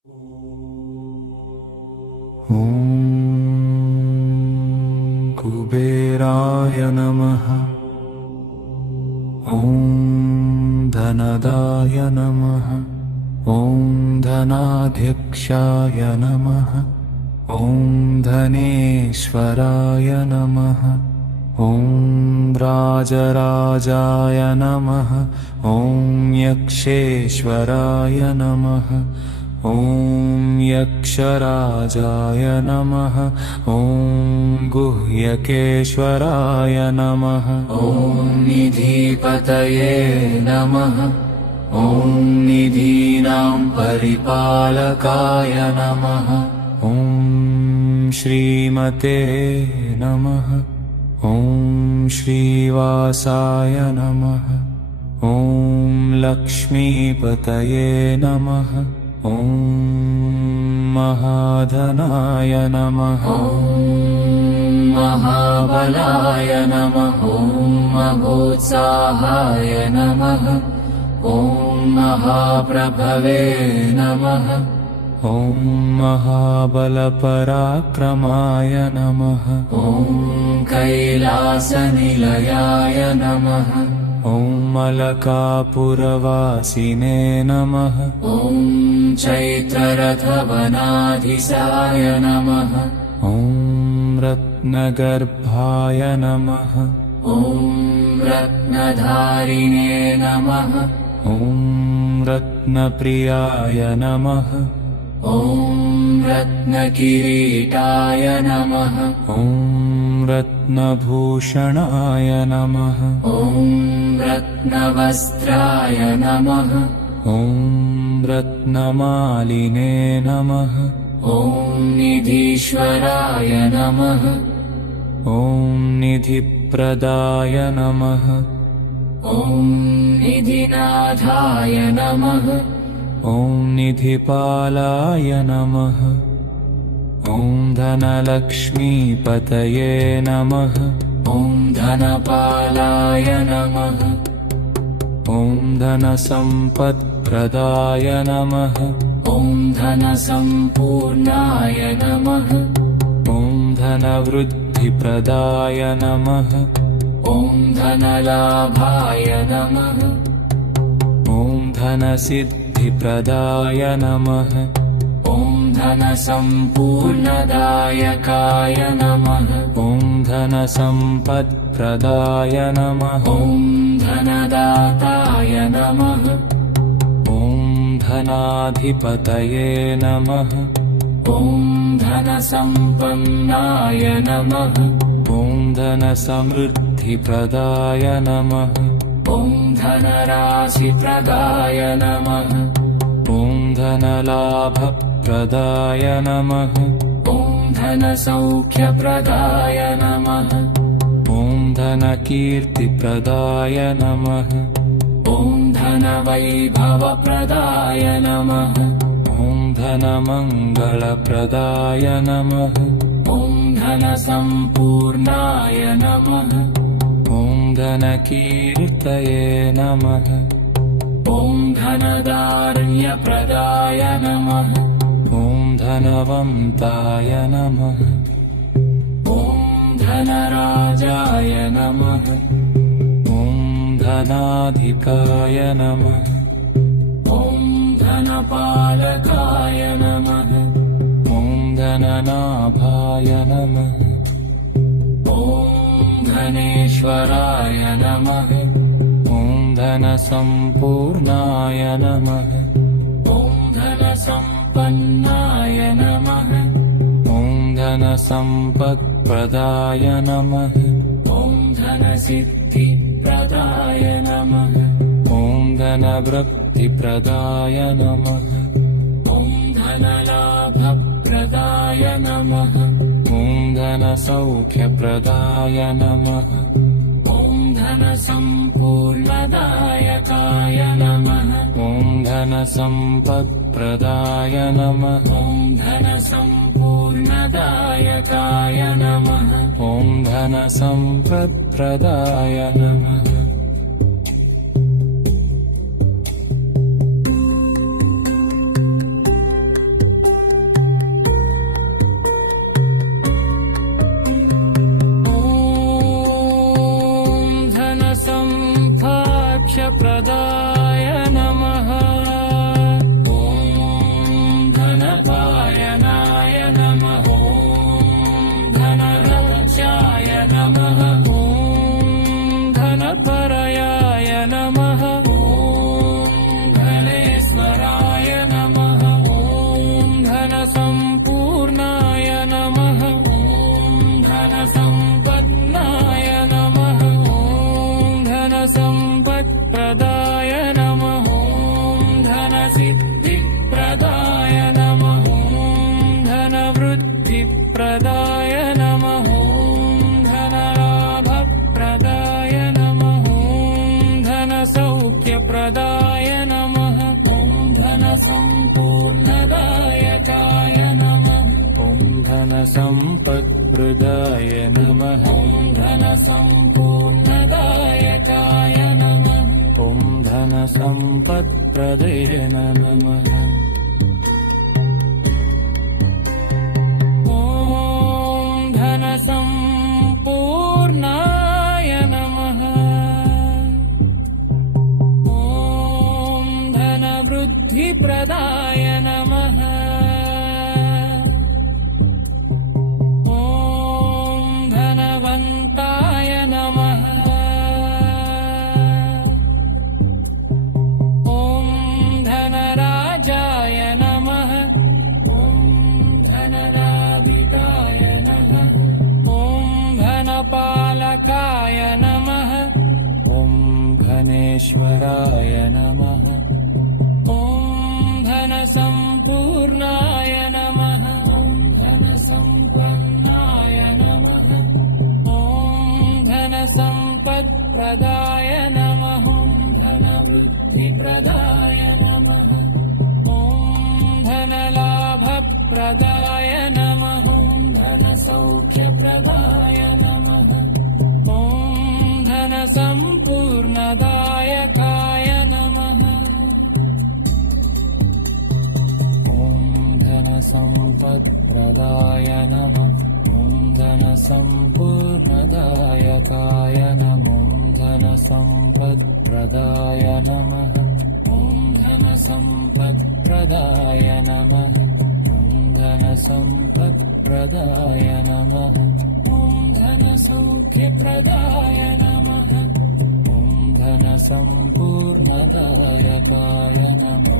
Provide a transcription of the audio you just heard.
ॐ कुबेराय नमः। ॐ धनदाय नमः। ॐ धनाध्यक्षाय नमः। ॐ धनेश्वराय नमः। ॐ राजराजाय नमः। ॐ यक्षेश्वराय नमः। ॐ यक्षराजाय नमः। ॐ गुह्यकेश्वराय नमः। ॐ निधिपतये नमः। ॐ निधीनां परिपालकाय नमः। ॐ श्रीमते नमः। ॐ श्रीवासाय नमः। ॐ लक्ष्मीपतये नमः। ॐ महाधनाय नमः। ॐ महाबलाय नमः। ॐ अभूत्साहाय नमः। ॐ महाप्रभवे नमः। ॐ महाबलपराक्रमाय नमः। ॐ कैलासनिलयाय नमः। ॐ मलकापुरवासिने नमः। ॐ चैत्ररथवनाधीशाय नमः। ॐ रत्नगर्भाय नमः। ॐ रत्नधारिणे नमः। ॐ रत्नप्रियाय नमः। ॐ रत्नकिरीटाय नमः। ॐ रत्नभूषणाय नमः। ॐ रत्नवस्त्राय नमः। ॐ रत्नमालिने नमः। ॐ निधीश्वराय नमः। ॐ निधिप्रदाय नमः। ॐ निधिनाथाय नमः। ॐ निधिपालाय नमः। ॐ धनलक्ष्मीपतये नमः। ॐ धनपालाय नमः। ॐ धनसम्पत्प्रदाय नमः। ॐ धनसम्पूर्णाय नमः। ॐ धनवृद्धिप्रदाय नमः। ॐ धनलाभाय नमः। ॐ धनसिद्धिप्रदाय नमः। ॐ धनसम्पूर्णदायकाय नमः। ॐ धनसम्पत्प्रदाय नमः। ॐ धनदाताय नमः। ॐ धनाधिपतये नमः। ॐ धनसम्पन्नाय नमः। ॐ धनसमृद्धिप्रदाय नमः। ॐ धनराशिप्रदाय नमः। ॐ धनलाभप्रदाय नमः। ॐ धनसौख्यप्रदाय नमः। ॐ धनकीर्तिप्रदाय नमः। ॐ धनवैभवप्रदाय नमः। ॐ धनमङ्गलप्रदाय नमः। ॐ धनसम्पूर्णाय नमः। ॐ धनकीर्तये नमः। ॐ धनदारण्यप्रदाय नमः। ॐ धनवन्ताय नमः। ॐ धनराजाय नमः। ॐ धनाधिकाय नमः। ॐ धनपालकाय नमः। ॐ धननाभाय नमः। ॐ धनेश्वराय नमः। ॐ धनसम्पूर्णाय नमः। ॐ धनसम्पन्नाय नमः। ॐ धनसम्पत्प्रदाय नमः। ॐ धनसिद्धिप्रदाय नमः। ॐ धनवृद्धिप्रदाय नमः। ॐ धनलाभप्रदाय नमः। ॐ धनसौख्यप्रदाय नमः। ॐ धनसम्पूर्णदायकाय नमः। ॐ धनसम्पत्प्रदाय नमः। ॐ धनसम्पूर्णदायकाय नमः। ॐ धनसम्पत्प्रदाय नमः। धनसम्पूर्णदायकाय नमः ॐ धनसम्पत्प्रदाय नमः ॐ धनसम्पूर्णदायकाय नमः ॐ धनसम्पत्प्रदे नमः ॐ धनसम्पूर्णाय नमः ॐ धनवृद्धिप्रदाय नमः ॐ धनवन्ताय नमः ॐ धनराजाय नमः ॐ धनराधिकाय नमः ॐ धनपालकाय नमः ॐ धनेश्वराय नमः ॐ धनसम्पूर्णाय नमः ॐ धनसम्पन्नाय नमः ॐ धनसम्पत्प्रदाय नमः ॐ धनवृद्धिप्रदाय नमः ॐ धनलाभप्रदाय नमः ॐ धनसौख्यप्रदाय नमः ॐ धनसम्पूर्णदायकाय नमः ॐ धनसम्पत्प्रदाय नमः ॐ धनसम्पूर्णदायकाय नमो धनसम्पत्प्रदाय नमः ॐ धनसम्पत्प्रदाय नमः ॐ धनसम्पत्प्रदाय नमः ॐ धनसौख्यप्रदाय नमः ॐ धनसम्पूर्णदायकाय नमो